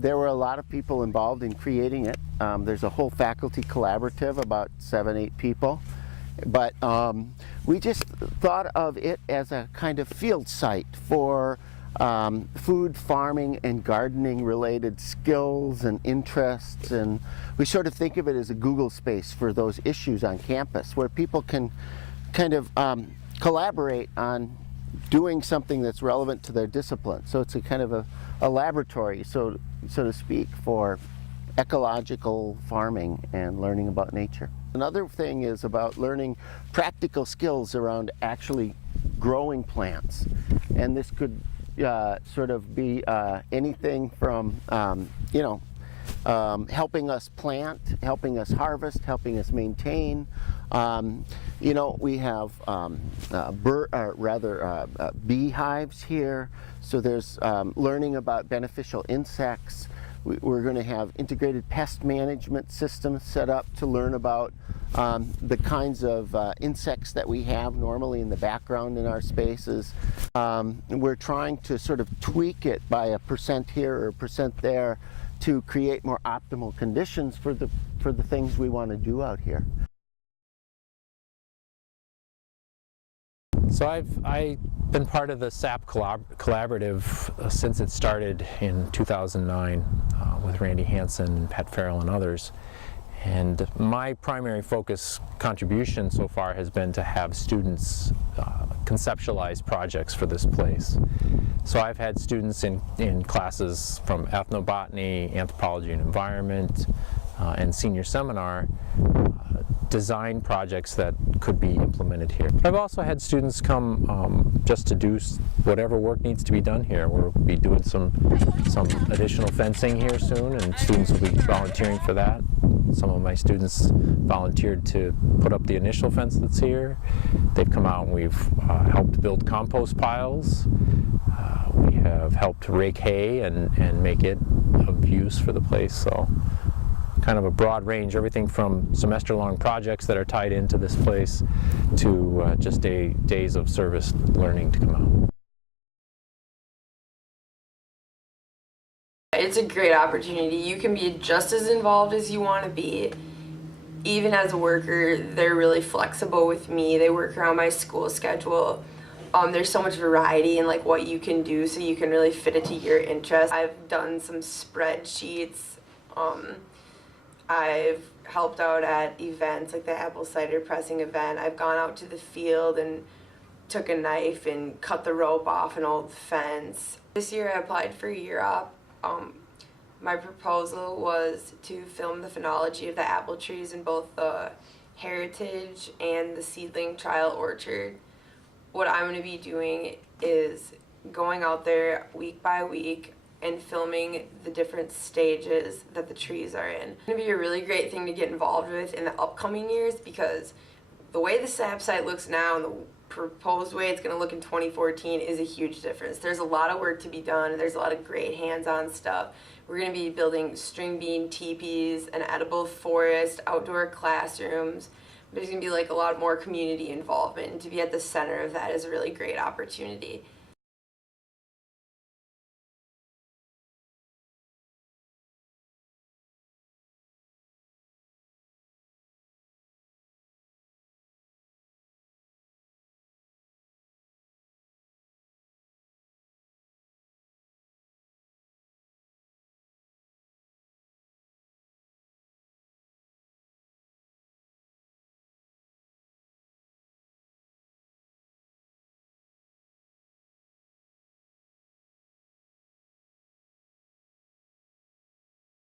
there were a lot of people involved in creating it. There's a whole faculty collaborative, about 7-8 people. But we just thought of it as a kind of field site for food, farming, and gardening related skills and interests. And we sort of think of it as a Google space for those issues on campus, where people can kind of collaborate on doing something that's relevant to their discipline. So it's a kind of a laboratory, so to speak, for ecological farming and learning about nature. Another thing is about learning practical skills around actually growing plants. And this could sort of be anything from, helping us plant, helping us harvest, helping us maintain. We have beehives here, so there's learning about beneficial insects. We're going to have integrated pest management systems set up to learn about the kinds of insects that we have normally in the background in our spaces. We're trying to sort of tweak it by a % here or a % there to create more optimal conditions for the things we want to do out here. So I've been part of the SAP collaborative since it started in 2009 with Randy Hansen, Pat Farrell, and others. And my primary focus contribution so far has been to have students conceptualize projects for this place. So I've had students in classes from ethnobotany, anthropology and environment, and senior seminar design projects that could be implemented here. I've also had students come just to do whatever work needs to be done here. We'll be doing some additional fencing here soon, and students will be volunteering for that. Some of my students volunteered to put up the initial fence that's here. They've come out and we've helped build compost piles. We have helped rake hay and make it of use for the place. So kind of a broad range, everything from semester-long projects that are tied into this place to just days of service learning to come out. It's a great opportunity. You can be just as involved as you want to be. Even as a worker, they're really flexible with me. They work around my school schedule. There's so much variety in like what you can do, so you can really fit it to your interests. I've done some spreadsheets. I've helped out at events like the apple cider pressing event. I've gone out to the field and took a knife and cut the rope off an old fence. This year I applied for UROP. My proposal was to film the phenology of the apple trees in both the heritage and the seedling trial orchard. What I'm going to be doing is going out there week by week and filming the different stages that the trees are in. It's going to be a really great thing to get involved with in the upcoming years, because the way the SAP site looks now and the proposed way it's going to look in 2014 is a huge difference. There's a lot of work to be done, and there's a lot of great hands-on stuff. We're going to be building string bean teepees, an edible forest, outdoor classrooms. There's going to be like a lot more community involvement, and to be at the center of that is a really great opportunity.